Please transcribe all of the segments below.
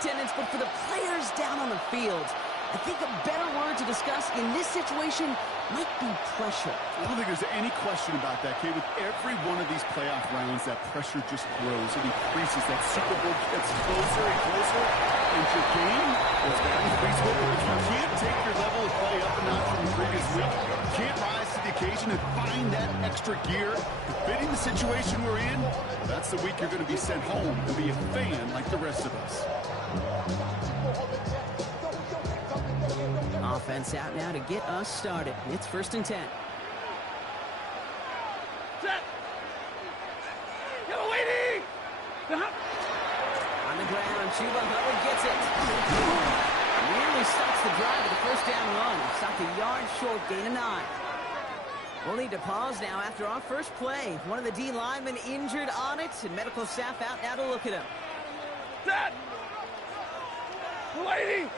attendance, but for the players down on the field, I think a better word to discuss in this situation might be pressure. I don't think there's any question about that, Kate. With every one of these playoff rounds, that pressure just grows. It increases. That Super Bowl gets closer and closer. And your game is going to increase with it. If you can't take your level of play up a notch from the previous week, you can't rise to the occasion and find that extra gear, fitting the situation we're in, that's the week you're going to be sent home and be a fan like the rest of us. Offense out now to get us started. It's 1st and 10. Set. Yo, waiting. On the ground, Chuba Hubbard gets it. Nearly stops the drive with a 1st down run. Stopped a yard short, gain of 9. We'll need to pause now after our first play. One of the D linemen injured on it, and medical staff out now to look at him. Set. Waiting.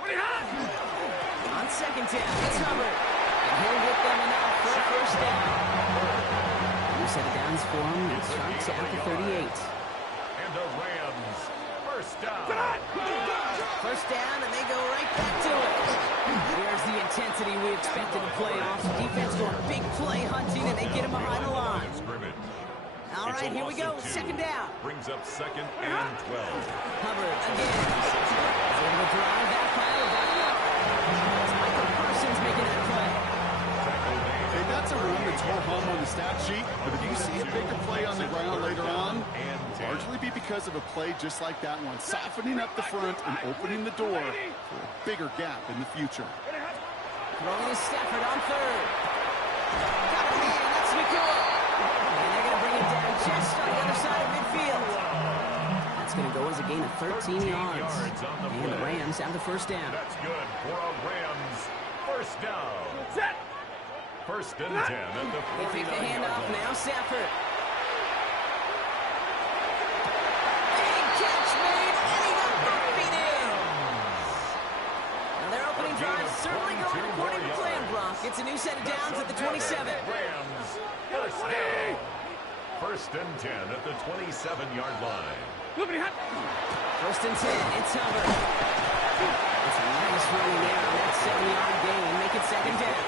What do you have? On 2nd down, it's Hubbard. And he'll get them enough for a 1st down. New set of downs for him. It starts at the 38. And the Rams, 1st down. 1st down, and they go right back to it. There's the intensity we expected in playoffs. Defense going big play hunting, and they get him behind the line. All right, here we go. 2nd down. Brings up 2nd and 12. Hubbard again. Able to drive that pile back up. It's Michael Parsons making that play. Hey, that's a run that's more hum on the stat sheet, but if you see a bigger play on the ground later on, largely be because of a play just like that one, softening up the front and opening the door for a bigger gap in the future. Throwing to Stafford on 3rd. Got it in. That's Nakua. And they're going to bring it down just on the other side of midfield. That's going to go as a gain of 13 yards. And the Rams have the 1st down. That's good for a Rams 1st down. Set. 1st and 10 at the 49. They take the handoff now, Stafford. Big catch made, and he got both feet in. Now their opening drive certainly going according to plan, Brock. It's a new set of downs at the 27. Rams 1st down. 1st and 10 at the 27-yard line. 1st and 10, it's Hubbard. It's a nice run there on that 7-yard gain. Make it 2nd down.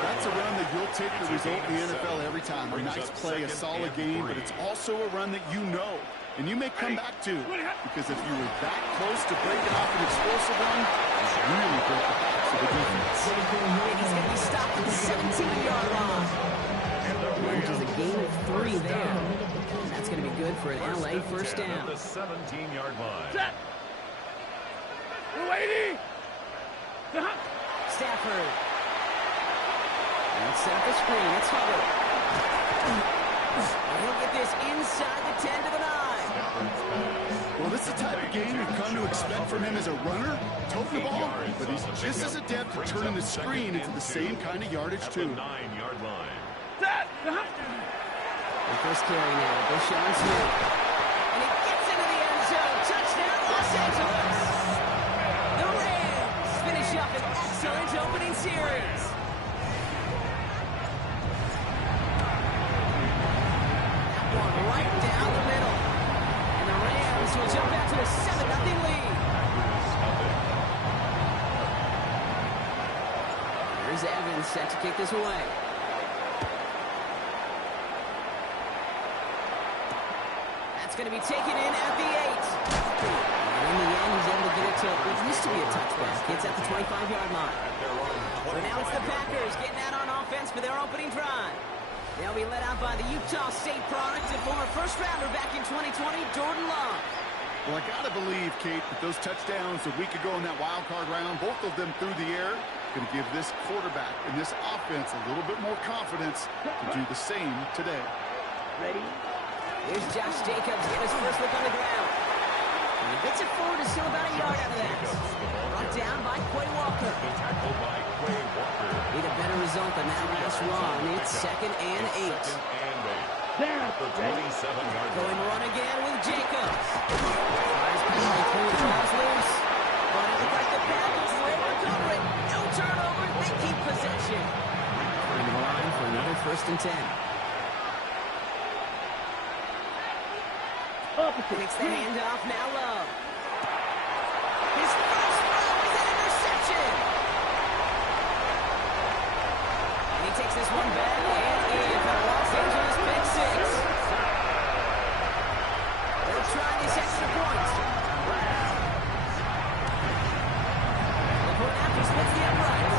That's a run that you'll take the result in the NFL every time. A nice play, a solid game, but it's also a run that you know and you may come back to. Because if you were that close to breaking off an explosive run, it's really broke the backs of the defense. And he's going to be stopped at the 17-yard line. Which is a gain of 3 there. That's going to be good for an LA 1st down. The 17-yard line. Set. Waiting. Stafford. Let's set up the screen. It's Hubbard. And he'll get this inside the 10 to the 9. Well, this is the type of game you've come to expect from him as a runner, toting the ball, but he's just as adept at turning the screen into the same kind of yardage, too. 9-yard line. Set. The first carry now. Deshaun Smith. And he gets into the end zone. Touchdown, Los Angeles. The Rams finish up an excellent opening series. That one right down the middle. And the Rams will jump out to a 7-0 lead. Here's Evans set to kick this away. It's going to be taken in at the 8. And in the end, he's able to get it to what used to be a touchback. It's at the 25-yard line. So now it's the Packers getting out on offense for their opening drive. They'll be led out by the Utah State product and former first-rounder back in 2020, Jordan Love. Well, I got to believe, Kate, that those touchdowns a week ago in that wild card round, both of them through the air, going to give this quarterback and this offense a little bit more confidence to do the same today. Ready? Here's Josh Jacobs getting his first look on the ground. And he gets it forward to still about a yard out of that. Brought down by Quay Walker. Tackled by Quay Walker. Need a better result than that last run. It's 2nd and 8. At the 27-yard line. Going run again with Jacobs. Fires penalty through the ball's loose. But it looks like the Packers will recover it. No turnover. They keep possession. On the line for another 1st and 10. Takes the handoff, now Love. Takes this one back and in for the Los Angeles pick six. They'll try this extra point. The point after splits the uprights.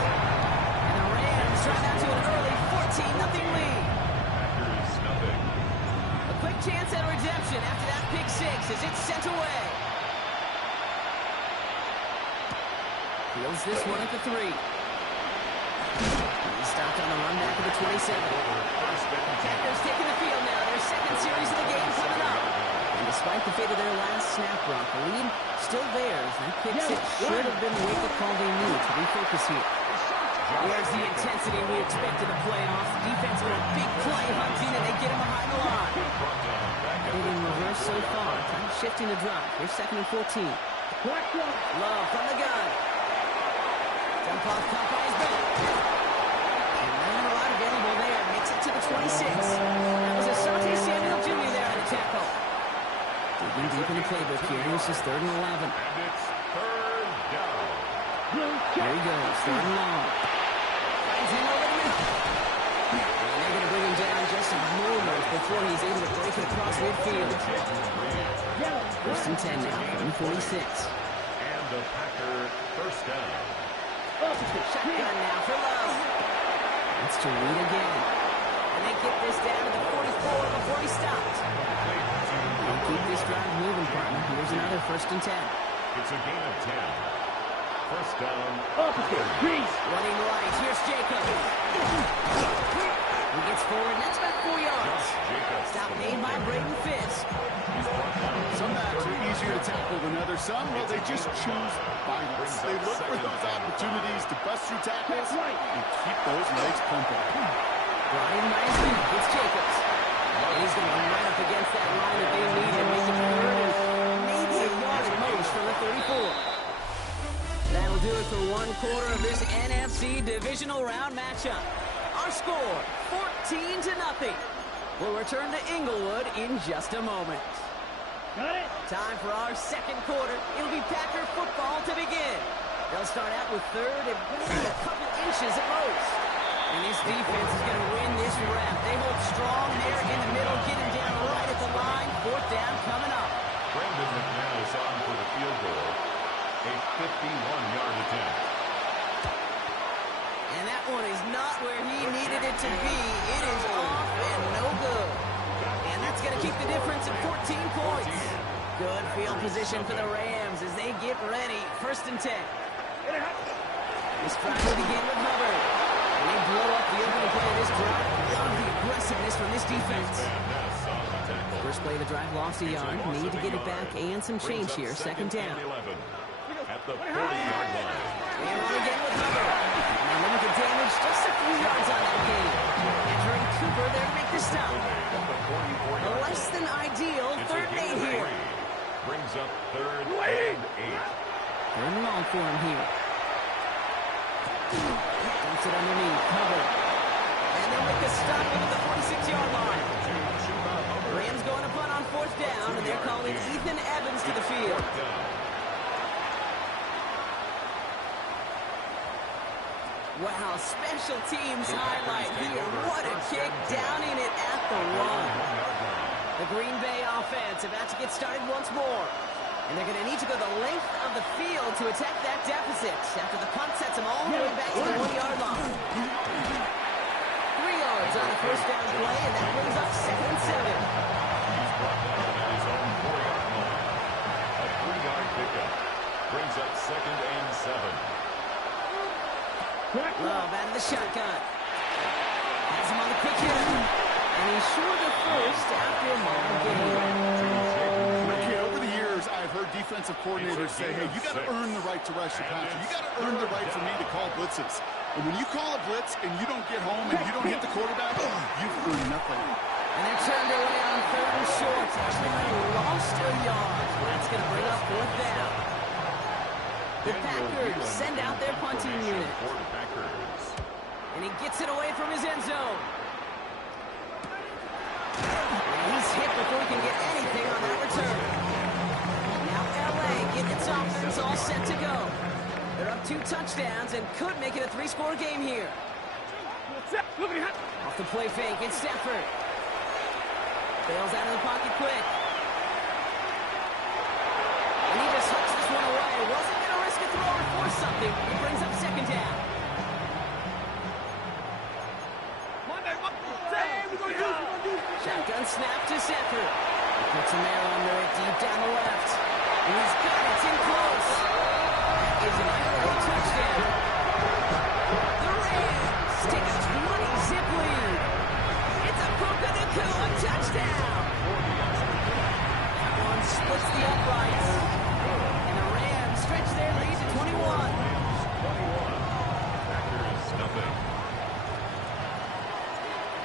And the Rams try out to an early 14-0 lead. Packers nothing. A quick chance at redemption after that pick six as it's sent away. Fields this one at the 3. He's stopped on the run back of the 27. Packers taking the field now. Their second series of the game coming up. And despite the fate of their last snap rock, the lead still theirs. That pick six should have been the wake-up call they need to refocus here. There's the intensity we expect in the playoffs. Defense with a big play hunting, and they get him behind the line. Heading in reverse so far. Time shifting the drive. Here's 2nd and 14. Love from the gun. Jump off top by his back. And not a lot available there. Makes it to the 26. That was Asante Samuel Jr. there on the tackle. Digging deep in the playbook here. This is 3rd and 11. And it's 3rd down. There he goes. 3rd and long. Finds him over the middle. And they're going to bring him down just a moment before he's able to break it across midfield. 1st and 10 now. 46. And the Packer first down. Shotgun now for Love. That's to Reed again. And they get this down to the 44 before he stops. And keep this drive moving, partner. Here's another 1st and 10. It's a gain of 10. First down. Running right. Here's Jacob. He gets forward, and that's about 4 yards. Stop made by Braden Fisk. Some backs are easier to tackle than others. Some, well, they just choose violence. They look for those opportunities to bust through tackles and keep those legs pumping. Brian Meisman gets Jacobs. And he's going to run right up against that line that they need and make it 3rd and maybe a yard at most from the 34. That'll do it for one quarter of this NFC divisional round matchup. Our score, 14-0. We'll return to Inglewood in just a moment. Time for our second quarter. It'll be Packer football to begin. They'll start out with 3rd and maybe a couple inches at most. And this defense is going to win this rep. They hold strong there in the middle, getting down right at the line. 4th down coming up. Brandon McManus on for the field goal. A 51-yard attempt. And that one is not where he needed it to be. It is off and no good. And that's going to keep the difference at 14 points. Good field position for the Rams as they get ready. 1st and 10. This drive will begin with Hubbard. And they blow up the opening play of this drive. Love the aggressiveness from this defense. First play of the drive lost a yard. Need to get it back and some change here. 2nd down. At the 40-yard line. And on again with Hubbard. And limited damage, just a few yards on that game. Entering Cooper there to make the stop. A less than ideal 3rd and 8 here. Brings up 3rd and 8. 3rd and long for him here. Dumps it underneath. Hubbard. And they'll make a stop at the 46-yard line. Rams going to punt on 4th down, and they're calling Ethan Evans to the field. Wow, special teams highlight here. What a kick, downing it at the 1. The Green Bay offense about to get started once more. And they're going to need to go the length of the field to attack that deficit after the punt sets them all the way back to the 1-yard line. 3 yards on the 1st down play, and that brings up 2nd and 7. He's brought down at his own 4-yard line. A 3-yard pickup brings up 2nd and 7. Love out of the shotgun. Has him on the quick hitter. And he's short of 1st after a long game. Okay, over the years, I've heard defensive coordinators say, hey, you got to earn the right to rush the passer. You got to earn the right for me to call blitzes. And when you call a blitz and you don't get home and you don't hit the quarterback, you've earned nothing. And they're turned away on 3rd and short. Actually lost a yard. That's going to bring up 4th down. The Packers send out their punting unit. And he gets it away from his end zone. And he's hit before he can get anything on that return. Now LA getting its offense all set to go. They're up 2 touchdowns and could make it a 3-score game here. Off the play fake, it's Stafford. Bails out of the pocket quick. And he just hooks this one away. Wasn't going to risk a throw or force something. He brings up second down. Shotgun snap to Stafford. He puts him there under it, deep down the left. And he's got it. It's in close. That is an early touchdown. The Rams take a 20-zip lead. It's a Puka Nacua touchdown. That one splits the uprights. And the Rams stretch their lead to 21. Packers nothing.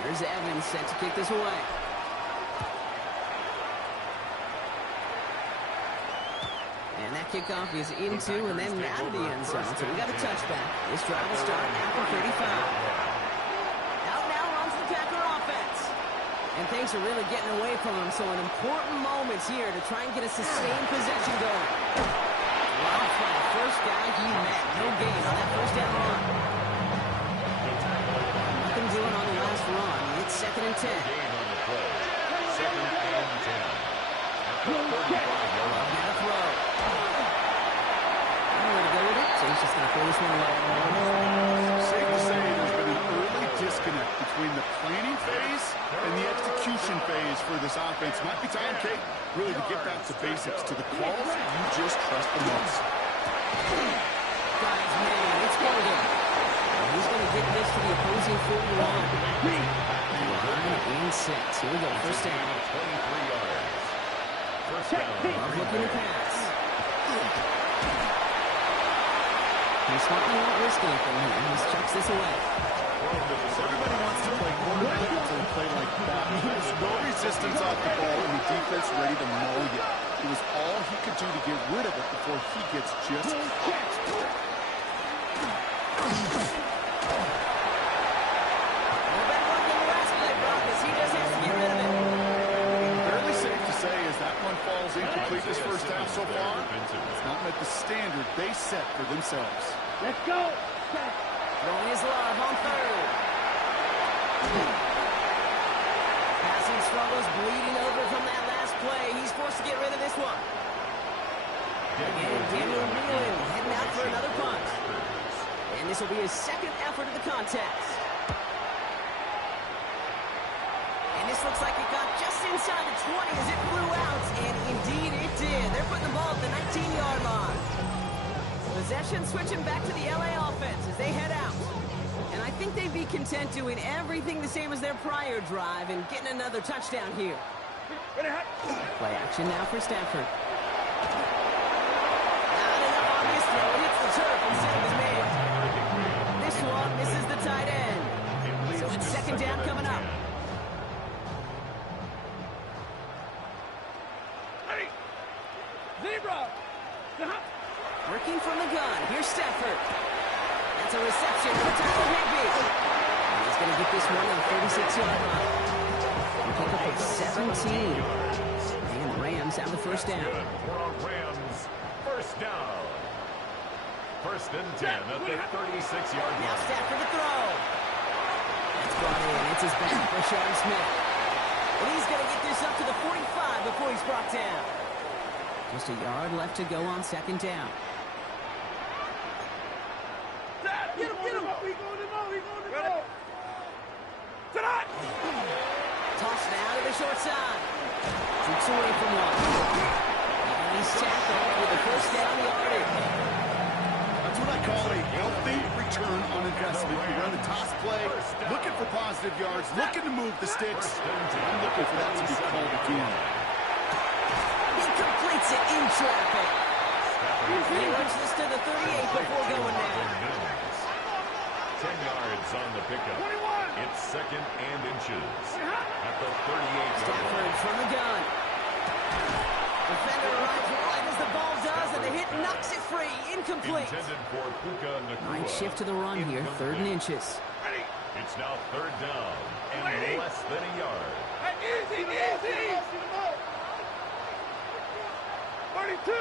Here's Evans set to kick this away. And that kickoff is into and then out of the end zone. So we got a touchback. This drive will start after 35. Out now runs the Packer offense. And things are really getting away from him. So an important moments here to try and get a sustained possession going. Wow, for the first guy he met. No gain on that first down run. Nothing doing on the last run. It's 2nd and 10. Gain on the play. 2nd and 10. At the 35-yard line. Now throw. Nowhere to go with it, so he's just going to throw this one away. Safe to say there's been an early disconnect between the planning phase and the execution phase for this offense. Might be time, Kate, really to get back to basics, to the calls you just trust the most. Guys, man, it's Golden. He's going to get this to the opposing 41. Line and 6. Here we go, first down. 23 yards. First down. Love looking to pass. He's not risking anything here. He just chucks this away. Everybody wants to play quarterback until they play like that. There's no resistance off the ball and the defense ready to maul you. It was all he could do to get rid of it before he gets just hit. Fairly safe to say as that one falls incomplete this first half so far, it's not met the standard they set for themselves. Let's go. Throwing his love on third. Passing struggles bleeding over from that last play. He's forced to get rid of this one. Again, Daniel Whelan heading out for another punt. And this will be his second effort of the contest. And this looks like it got just inside the 20 as it flew out. And indeed it did. They're putting the ball at the 19-yard line. Possession switching back to the LA offense as they head out. And I think they'd be content doing everything the same as their prior drive and getting another touchdown here. Play action now for Stafford. Not enough on this throw. It hits the turf instead of his man. This one misses the tight end. So it's second down coming up. Zebra. Working from the gun. Here's Stafford. That's a reception for Tyler Higbee. He's going to get this one on the 36-yard line. He picked up at 17. And the Rams have the first down. For our Rams, first down. First and 10 at the 36-yard Now line. Stafford to throw. That's brought in. It's his back for Sean Smith. And he's going to get this up to the 45 before he's brought down. Just a yard left to go on second down. Get him, get him. We going to know, we going to know. Tonight. Toss now to the short side. Shoots away from one. And he's tackled with the first down yardage. That's what I call a healthy return on investment. You run the toss play, looking for positive yards, looking to move the sticks. I'm looking for that to be called again. He completes it in traffic. He runs this to the 38 before going down. 10 yards on the pickup. It's second and inches. At the 38-yard Stafford line. from the gun. Defender arrives right as the ball does, and the hit knocks it free. Incomplete. Intended for Puka Nacua. Nice shift to the run here. Third and inches. It's now third down and less than a yard. Easy, easy. 32.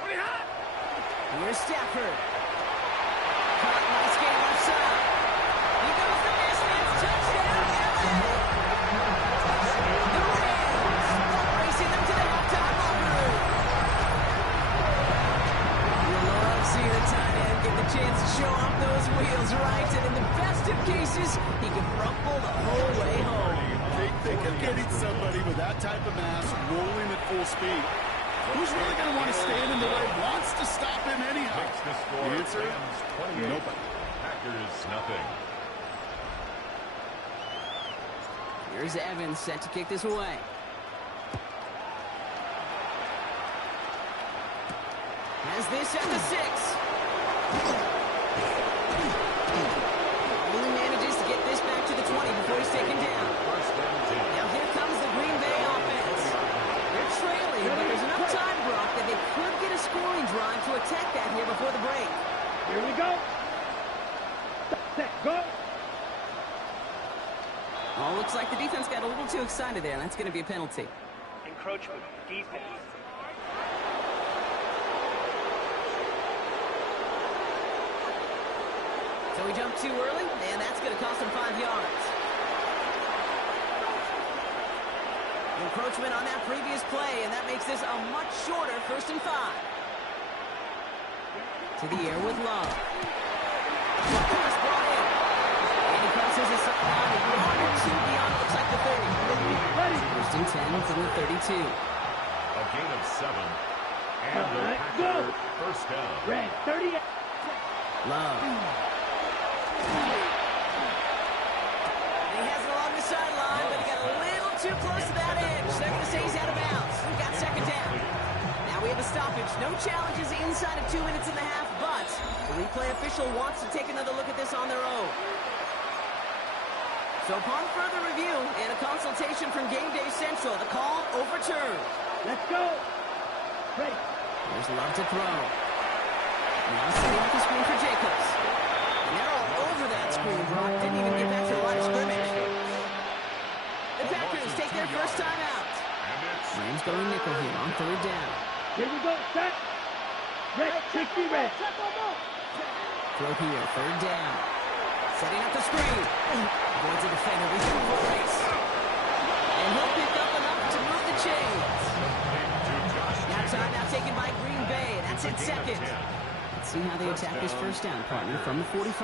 20 hot. Here's Stafford. that type of mass rolling at full speed. Who's really going to want to stand in the way? Wants to stop him anyhow. Makes the score. The answer? Rams 28. Nobody. Packers nothing. Here's Evans set to kick this away. Has this at the 6. Only manages to get this back to the 20 before he's taken down. First and 10. Now here comes the Green Bay offense. They're trailing, but there's enough time, Brock, that they could get a scoring drive to attack that here before the break. Here we go. Set, go. Oh, looks like the defense got a little too excited there. That's going to be a penalty. Encroachment, defense. So he jumped too early, and that's going to cost him 5 yards. Encroachment on that previous play, and that makes this a much shorter 1st and 5. To the air with Love. Pass brought in. And he crosses his sideline. 102 beyond, looks like the 30. 1st and 10 from the 32. A gain of 7. And the Packers first down. Red, 38. Love. He has it along the sideline, but he got a little too close to that edge. They're going to say he's out of bounds. We've got 2nd down. Now we have a stoppage. No challenges inside of 2 minutes and a half, but the replay official wants to take another look at this on their own. So upon further review and a consultation from Game Day Central, the call overturned. Let's go. Ready. There's Love to throw. Now setting up the screen for Jacobs. And they're all over that screen. Brock didn't even get back to the line of scrimmage. The Packers take their first time out. Rams going nickel here on 3rd down. Here we go. Set. Red, 60 red. Throw here, 3rd down. Setting up the screen. Avoids a defender with a race. And he'll pick up enough to move the chains. Now timeout taken by Green Bay. That's in 2nd. Let's see how they attack this 1st down, partner, from the 45.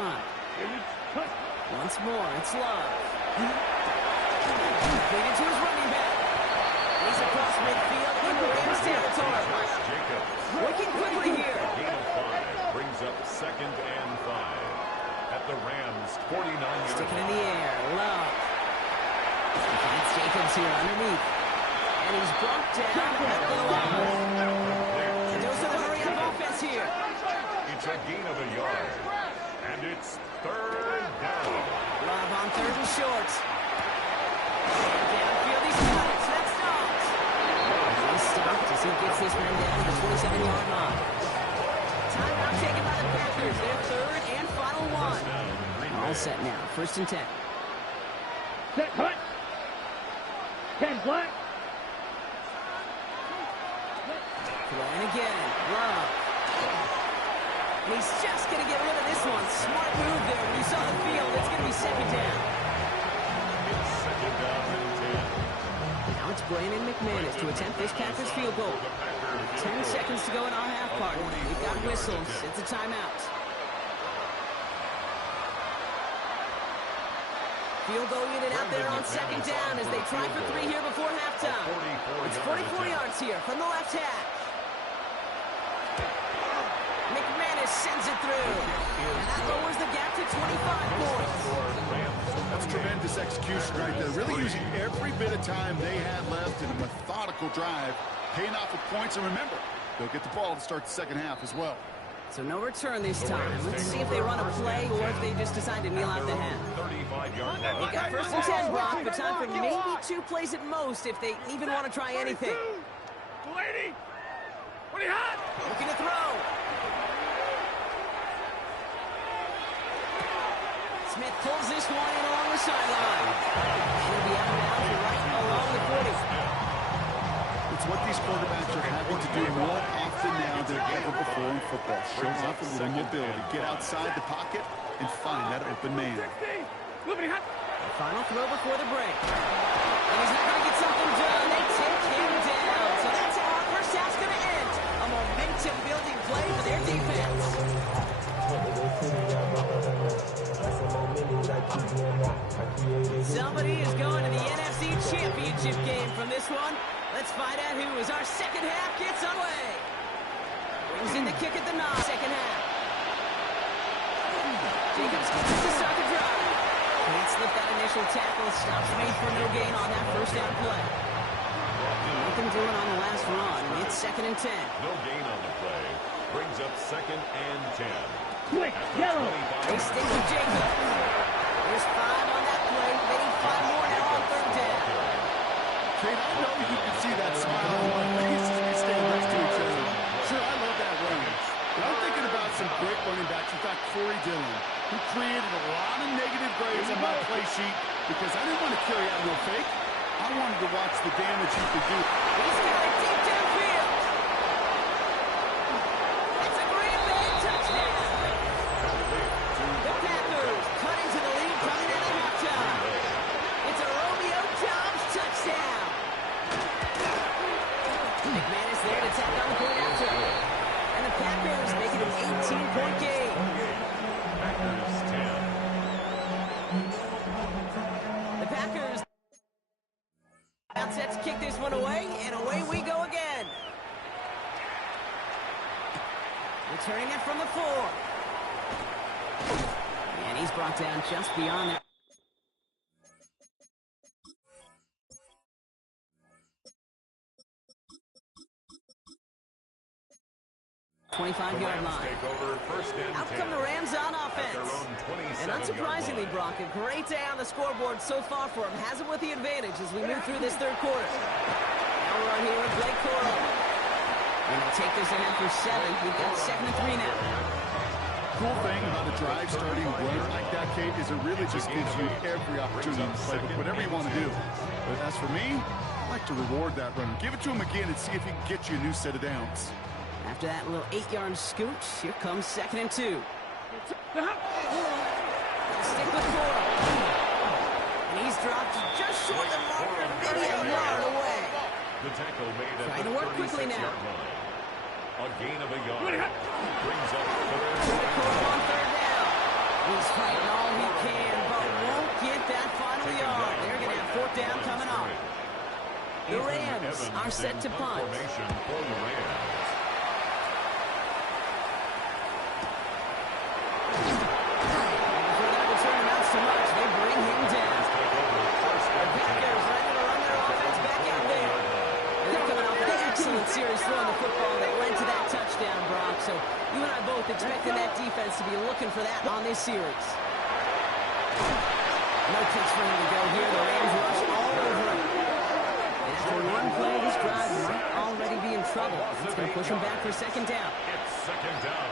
Once more, it's Love. Completed to his running back. He's across midfield in the Rams territory. Working quickly here. Gain of 5 brings up 2nd and 5. At the Rams 49-yard Sticking in the air. Love. He finds Jacobs here underneath. And he's brought down at the line. And there's a hurry-up offense here. It's a gain of a yard. And it's 3rd down. Love on 3rd and short. And downfield he's got it. That's stopped. He's stopped as he gets this man down to the 27-yard line. Timeout taken by the Packers. Their 3rd and final one. All set now. 1st and 10. Set, cut. 10 black. Throwing again. Love. And he's just going to get rid of this one. Smart move there. When you saw the field, it's going to be 2nd down. It's 2nd down and 10. Now it's Brandon McManus to attempt this Packers field goal. 10 seconds to go in our half part. We've got whistles. It's a timeout. Field goal unit out there on 2nd down as they try for 3 here before halftime. It's 44 yards here from the left hash. McManus sends it through. And that lowers the gap to 25 points. That's tremendous execution right there. Really using every bit of time they had left in a methodical drive, paying off with points. And remember, they'll get the ball to start the 2nd half as well. So no return this time. Let's see if they run a play or if they just decide to kneel out the half. 35-yard They line. got 1st and 10, Brock, but time for maybe 2 plays at most if they even want to try anything. 280. What do you have? Looking to throw. Smith pulls this one in along the sideline. He'll be out of bounds right along the 40. It's what these quarterbacks are having to do more often now than ever before in football. Show off a little mobility. Get outside the pocket and find that open man. The final throw before the break. And he's not going to get something done. They take him down. So that's how our first half's going to end. A momentum-building play for their defense. Somebody is going to the NFC Championship game from this one. one. Let's find out who as our second half gets underway. Brings in the kick at the nod. Second half. Jacobs gets it to start the drive. Can't slip that initial tackle. Stops made for no gain on that first down play. Nothing doing on the last run. It's 2nd and 10. No gain on the play. Brings up 2nd and 10. Quick, yellow. They stick with Jacobs. There's 5 on that play. They need 5 more now on 3rd down. Kate, I know you can see that smile on my face as we stay next to each other. Sure, I love that run. But I'm thinking about some great running backs. In fact, Corey Dillon, who created a lot of negative grades on my play sheet because I didn't want to carry out no fake. I wanted to watch the damage he could do. He's got it deep downfield. It's a Green Bay touchdown. The Packers cut into the lead coming in at halftime. It's a Romeo Doubs touchdown. McManus there to tack on the point after. And the Packers make it an 18-point game. Packers 10. The Packers out set to kick this one away, and away we go again. Returning it from the 4. And he's brought down just beyond that. 25-yard line. Out come the Rams on offense. And unsurprisingly, Brock, a great day on the scoreboard so far for him. Has it with the advantage as we move through this 3rd quarter. Now we're on here with Blake Coral. And they'll take this ahead for 7. We've got 2nd and 3 now. Cool thing about a drive starting run like that, Kate, is it really just gives you every opportunity to play with whatever you want to do. But as for me, I like to reward that runner. Give it to him again and see if he can get you a new set of downs. After that little 8-yard scoot, here comes 2nd and 2. Stick with Coral. And he's dropped just short of the marker, maybe a yard away. The tackle made at Trying the to work quickly now. 36-yard line. A gain of a yard. Brings up 3rd Coral on and 3rd down. He's fighting all he can, but won't get that final yard. They're going to have 4th down coming up. The Rams are set to punt. Formation for the Rams. Before that return amounts to much, they bring him down. The Packers ready to run their offense back out there. They're coming off an excellent series throwing the football that led to that touchdown, Brock. So you and I both expecting that defense to be looking for that on this series. No kicks for him to go here. The Rams rush all over him. And after one play, this drive might already be in trouble. It's going to push him back for 2nd down. It's 2nd down.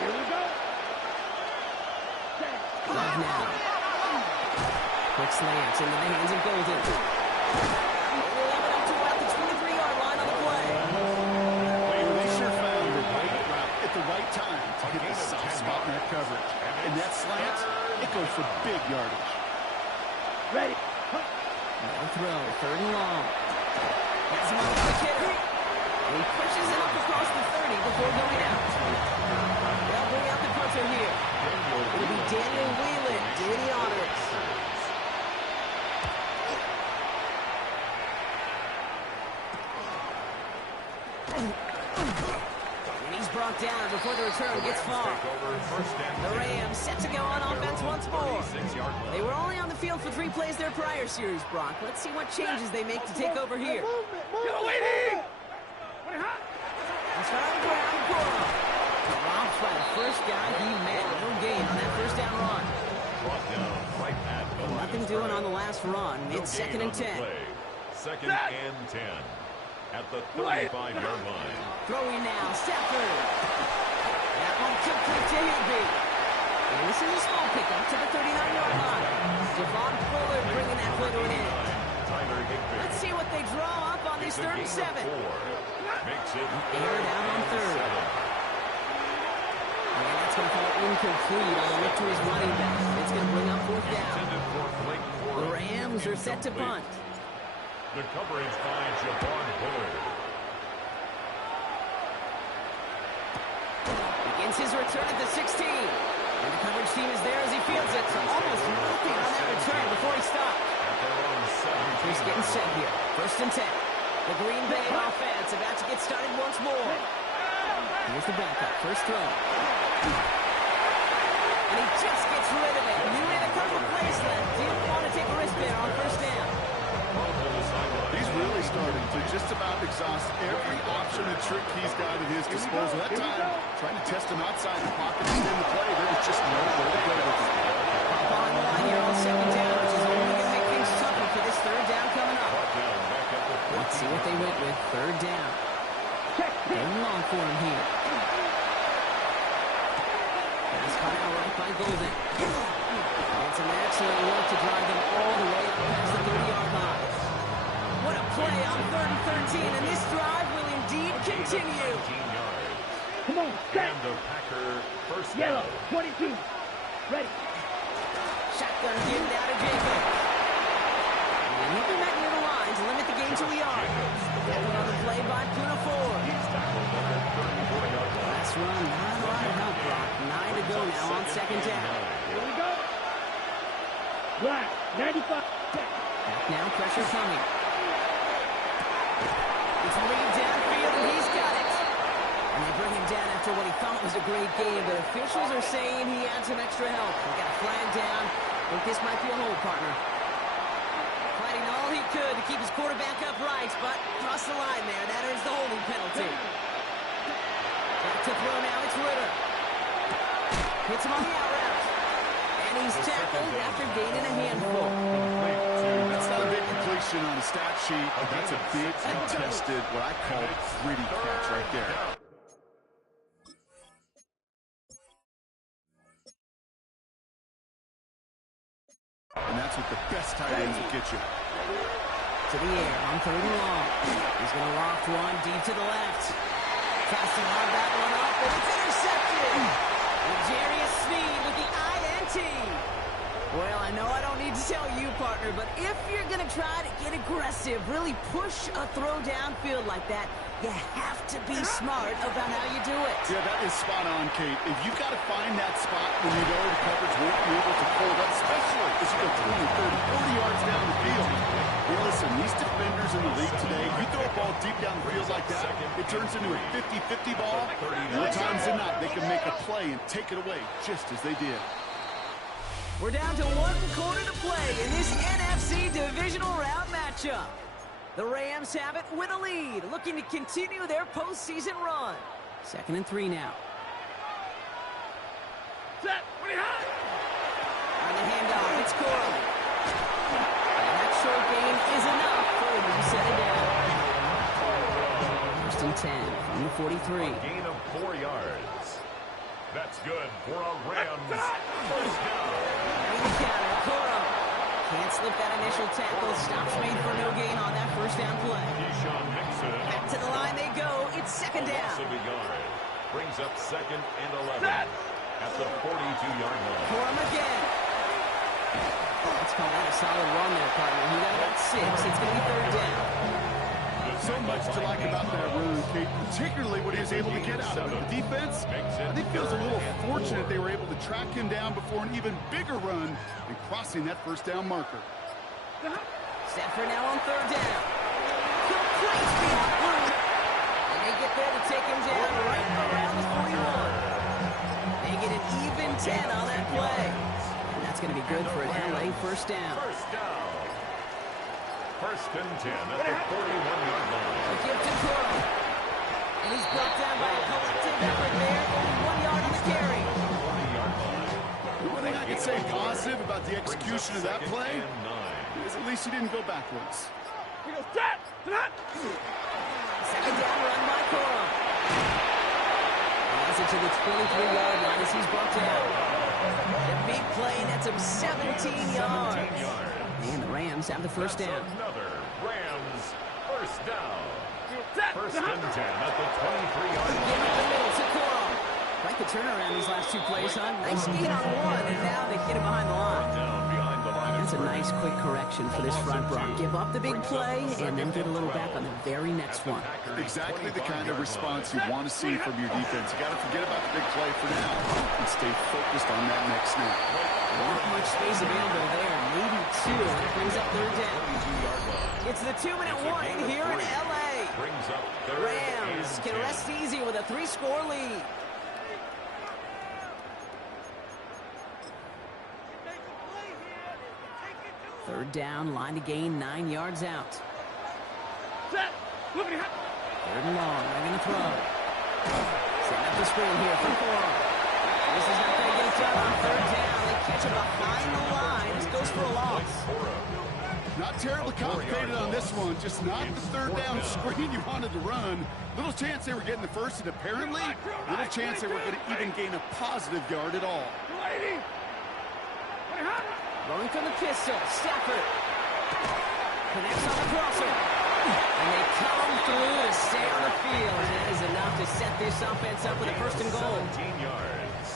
Here we go. Live now. Quick slants into the hands of Golden. They will level up to about the 23-yard line on the play. They sure found the right route at the right time to hit the soft spot in that coverage. And that slant, it goes for big yardage. Ready. No throw, 3rd and long. Has him on the quick hitter. And he pushes it up across the 30 before going out. They'll bring out the punter here. It'll be Daniel Whelan doing the honors. And he's brought down before the return gets far. The Rams set to go on offense once more. They were only on the field for 3 plays their prior series, Brock. Let's see what changes they make to take over here. Get waiting. That's right on the ground, Coral. Drops by the first guy he met. No gain on that first down run. Brought down right at the Nothing doing on the last run. It's 2nd and 10. 2nd and 10 at the 35-yard line. Throwing now, Stafford. That one complete to Higby. And this is a small pickup to the 39-yard line. Javon Fuller bringing that play to an end. Tyler Higbee. Let's see what they draw up on this 3rd and 7. Makes it Aired out on 3rd. And that's going to fall incomplete on the look to his running back. It's going to bring up 4th down. The Rams are set to punt. The coverage by Javon Bullard. Begins Begins his return at the 16. And the coverage team is there as he fields it. So almost nothing on that return before he stops. He's getting set here. First and 10. The Green Bay offense about to get started once more. Here's the backup. First throw. And he just gets rid of it. Knew he had a couple plays left. Didn't want to take a risk there on first down. He's really starting to just about exhaust every option and trick he's got at his disposal. That time, trying to test him outside the pocket to extend the play, there was just no way to go with it. On the line here on second down, which is only going to make things tougher for this third down coming up. Let's see what they went with. Third down. Going long for him here. Pass caught out right by Golden. And some excellent work to drive them all the way up past the 30-yard line. What a play on 3rd and 13, and this drive will indeed continue. Come on, set. And the Packer first Yellow, down. 22. Ready. Shotgun given out to Jacobs. And he'll be back near the line to limit the game to a yard. Tackled on the play by Poohs. Last run, not a lot of help, Brock. 9 to go now on second down. Here we go. Black, 95. Back now, pressure coming. It's lead downfield, and he's got it. And they bring him down after what he thought was a great game, but officials are saying he had some extra help. He got a flag down. I think this might be a hold, partner. Fighting all he could to keep his quarterback upright, but crossed the line there. That earns the holding penalty. Back to throw now, it's Ritter. Hits him on the out route. And he's tackled after gaining a handful. That's not a big completion on a stat sheet, but that's a big contested, what I call gritty catch right there. And that's what the best tight ends will get you. To the air on 3rd and long. He's going to loft one deep to the left. Tries to lob that one up, but it's intercepted. Jarius Sneed with the INT. Well, I know I don't need to tell you, partner, but if you're going to try to get aggressive, really push a throw downfield like that, you have to be smart about how you do it. Yeah, that is spot on, Kate. If you've got to find that spot when you know the coverage won't be able to pull up, especially as you go 20, 30, 40 yards down the field. Well, listen, these defenders in the league today, you throw a ball deep down the field like that, it turns into a 50-50 ball. More times than not, they can make a play and take it away just as they did. We're down to 1 quarter to play in this NFC divisional round matchup. The Rams have it with a lead, looking to continue their postseason run. 2nd and 3 now. Set. What do you have? On the handoff, it's Corum. And that short gain is enough for him to set it down. 1st and 10 from the 43. A gain of 4 yards. That's good for a Rams first down. In the counter, Corum. Can't slip that initial tackle. Stops made for no gain on that first down play. Back to the line they go. It's 2nd down. Loss of a yard. Brings up 2nd and 11 at the 42-yard line. Corum again. Let's call that a solid run there, partner. He got about 6. It's going to be 3rd down. So much to like about that run, Kate, particularly what he was able to get out of it. The defense, I think, feels a little fortunate they were able to track him down before an even bigger run and crossing that first down marker. Stafford now on 3rd down. Complete beyond blue. And they get there to take him down right around the 41. They get an even 10 on that play. And that's going to be good for an LA first down. First down. 1st and 10 at the 41-yard line. A gift to Corum. And he's brought down by a collective effort there. Only 1 yard on the carry. 40-yard line. The one thing I can say positive about the execution of that play is at least he didn't go backwards. We go set. Set. 2nd down run by Corum. Has it to the 23-yard line as he's brought down. A big play, and that's him 17 yards. And the Rams have the first down. Another Rams first down. Set. 1st and 10 at the 23-yard Give line. it the middle to Corum. Quite the turnaround these last 2 plays, huh? Nice gain on 1, and now they hit him behind the line. Down behind the line of That's a nice quick correction for this front Brock. Give up the big play and then get a little back on the very next one. Exactly the kind of response you want to see from your defense. You got to forget about the big play for now and stay focused on that next snap. Not much space available there. Maybe two. That brings up third down. It's the 2-minute warning here in L.A. Rams can rest easy with a 3-score lead. Third down, line to gain, 9 yards out. Set. Third and long, they're going to throw. Setting up the screen here for 4. This is not going to get it done on third down. They catch it behind the line. This goes for a loss. Not terribly complicated on this one. Just not the third down screen you wanted to run. Little chance they were getting the first, and apparently little chance they were going to even gain a positive yard at all. Going from the pistol, Stafford. Connects on the crosser. And they come through to stay on the field. That is enough to set this offense up with a first and goal. 17 yards.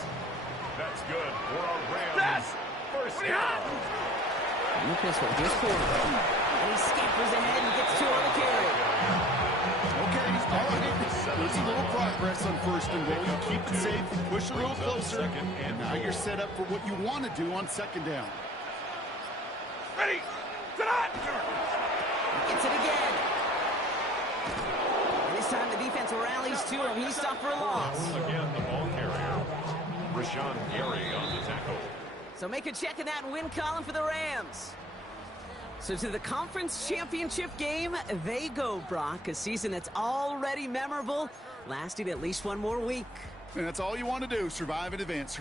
That's good for our Rams. First down. On the pistol, just quarter. And he scampers ahead and gets 2 on the carry. Okay, all right. There's a little progress on first and goal. You keep it safe, you push a little closer, and now you're set up for what you want to do on second down. Ready. Set up. Gets it again. And this time the defense rallies to him. He's stopped for a loss. Again, the ball carrier. Rashawn Gary on the tackle. So make a check in that win column for the Rams. So to the conference championship game, they go, Brock. A season that's already memorable, lasting at least one more week. And that's all you want to do, survive in advance,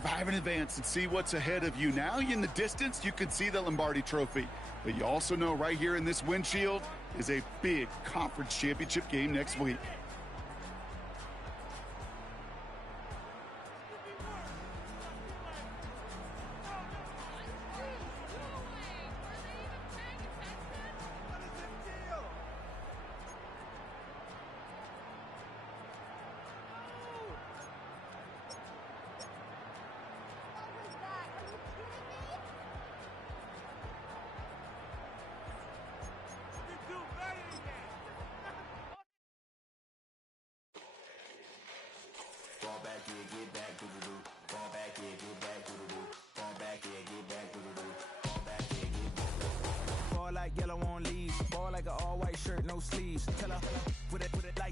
and see what's ahead of you. Now in the distance, you can see the Lombardi Trophy. But you also know right here in this windshield is a big conference championship game next week. Fall back, yeah, get back, doo-doo-doo. Fall back, yeah, get back, doo-doo-doo. Fall back, yeah, get back, doo-doo-doo. Fall back, yeah, get back. Fall like yellow on leaves. Ball like an all-white shirt, no sleeves. Tell her, put it.